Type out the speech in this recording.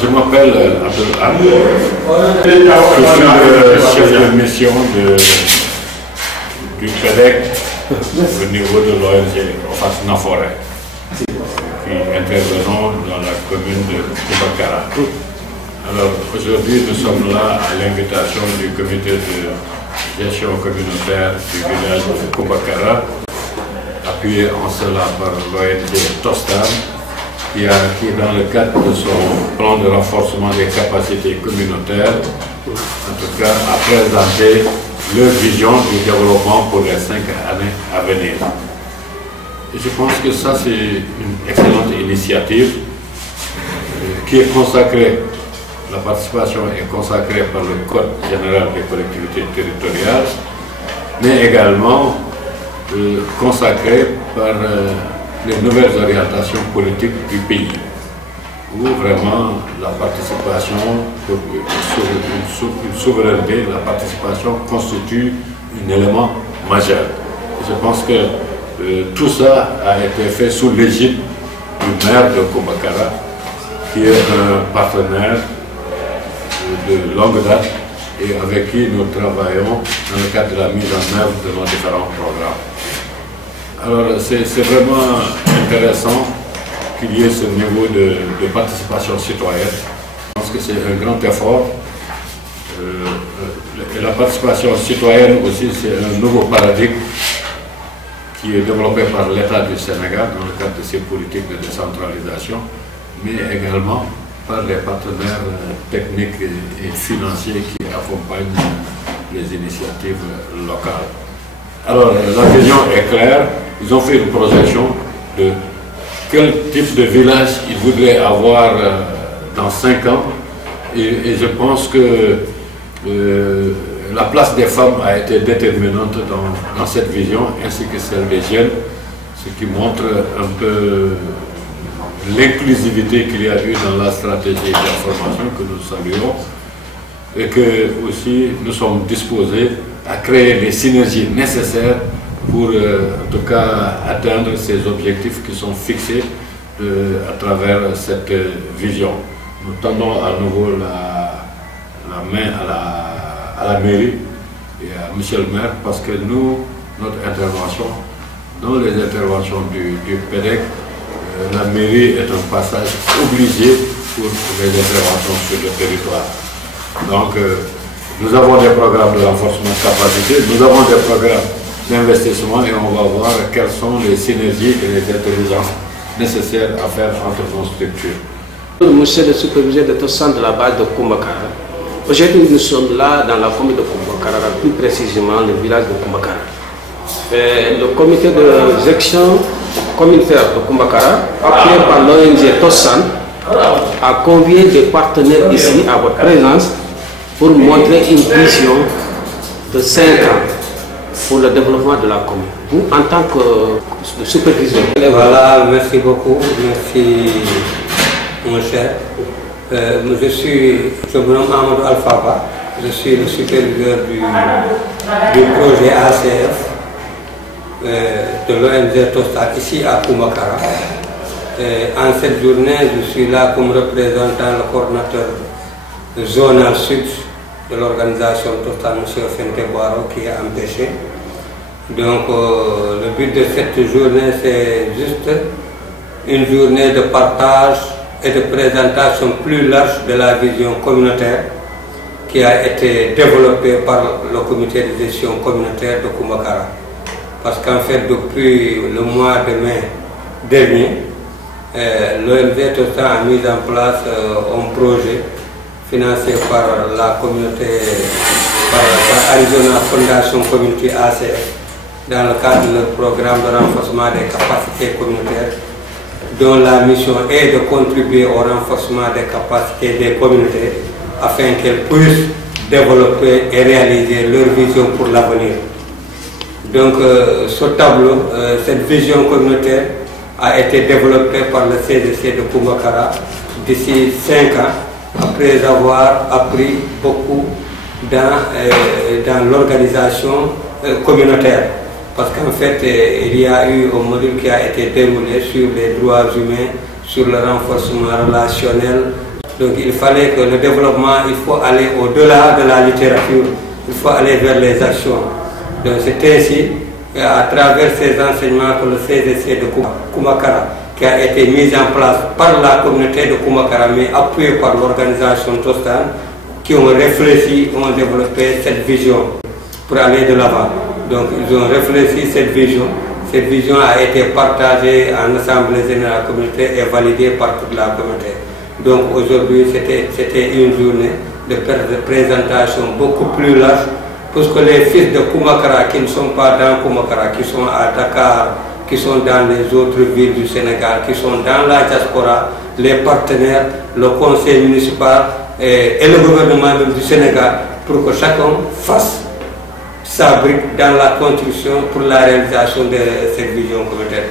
Je m'appelle Abdel Hamid. Je suis le chef de mission du PEDEC au niveau de l'ONG, enfin Naforêt, qui intervenons dans la commune de Koumbakara. Alors aujourd'hui nous sommes là à l'invitation du comité de gestion communautaire du village de Koumbakara, appuyé en cela par l'ONG Tostan, qui dans le cadre de son plan de renforcement des capacités communautaires, en tout cas, a présenté leur vision du développement pour les 5 années à venir. Et je pense que ça, c'est une excellente initiative qui est consacrée, la participation est consacrée par le Code général des collectivités territoriales, mais également consacrée par les nouvelles orientations politiques du pays, où vraiment la participation, une souveraineté, la participation constitue un élément majeur. Et je pense que tout ça a été fait sous l'égide du maire de Koumbakara, qui est un partenaire de longue date et avec qui nous travaillons dans le cadre de la mise en œuvre de nos différents programmes. Alors c'est vraiment intéressant qu'il y ait ce niveau de participation citoyenne. Je pense que c'est un grand effort. Et la participation citoyenne aussi, c'est un nouveau paradigme qui est développé par l'État du Sénégal dans le cadre de ses politiques de décentralisation, mais également par les partenaires techniques et financiers qui accompagnent les initiatives locales. Alors la vision est claire. Ils ont fait une projection de quel type de village ils voudraient avoir dans 5 ans. Et je pense que la place des femmes a été déterminante dans cette vision, ainsi que celle des jeunes, ce qui montre un peu l'inclusivité qu'il y a eu dans la stratégie d'information que nous saluons, et que aussi nous sommes disposés à créer les synergies nécessaires pour en tout cas atteindre ces objectifs qui sont fixés à travers cette vision. Nous tendons à nouveau la main à la mairie et à M. le maire, parce que nous, notre intervention, dans les interventions du PEDEC, la mairie est un passage obligé pour les interventions sur le territoire. Donc nous avons des programmes de renforcement de capacité, nous avons des programmes d'investissement, et on va voir quelles sont les synergies et les intelligences nécessaires à faire entre nos structures. Monsieur le superviseur de Tostan de la base de Koumbakara, aujourd'hui nous sommes là dans la commune de Koumbakara, plus précisément le village de Koumbakara. Le comité de gestion communautaire de Koumbakara, appuyé par l'ONG Tostan, a convié des partenaires ici à votre présence pour montrer une vision de 5 ans pour le développement de la commune. Vous, en tant que superviseur. Voilà, merci beaucoup, merci mon cher. Je me nomme Amadou Alphaba, je suis le superviseur du projet ACF de l'ONG Tostan ici à Koumbakara. En cette journée, je suis là comme représentant le coordinateur zonal sud de l'organisation Tostan, M. Fente Boiro, qui est empêché. Donc le but de cette journée, c'est juste une journée de partage et de présentation plus large de la vision communautaire qui a été développée par le comité de gestion communautaire de Koumbakara. Parce qu'en fait, depuis le mois de mai dernier, l'ONG Tostan a mis en place un projet financé par la communauté, par la Arizona Fondation Community ACF, dans le cadre de leur programme de renforcement des capacités communautaires, dont la mission est de contribuer au renforcement des capacités des communautés afin qu'elles puissent développer et réaliser leur vision pour l'avenir. Donc ce tableau, cette vision communautaire a été développée par le CDC de Koumbakara d'ici 5 ans, après avoir appris beaucoup dans l'organisation communautaire. Parce qu'en fait, il y a eu un module qui a été déroulé sur les droits humains, sur le renforcement relationnel. Donc il fallait que le développement, il faut aller au-delà de la littérature, il faut aller vers les actions. Donc c'est ainsi, à travers ces enseignements que le CDC de Koumakara, qui a été mis en place par la communauté de Koumakara, mais appuyé par l'organisation Tostan, qui ont réfléchi, ont développé cette vision pour aller de l'avant. Donc ils ont réfléchi cette vision. Cette vision a été partagée en Assemblée générale de la communauté et validée par toute la communauté. Donc aujourd'hui, c'était une journée de présentation beaucoup plus large, parce que les fils de Koumakara qui ne sont pas dans Koumakara, qui sont à Dakar, qui sont dans les autres villes du Sénégal, qui sont dans la diaspora, les partenaires, le conseil municipal et le gouvernement même du Sénégal, pour que chacun fasse sa brique dans la construction pour la réalisation de cette vision communautaire.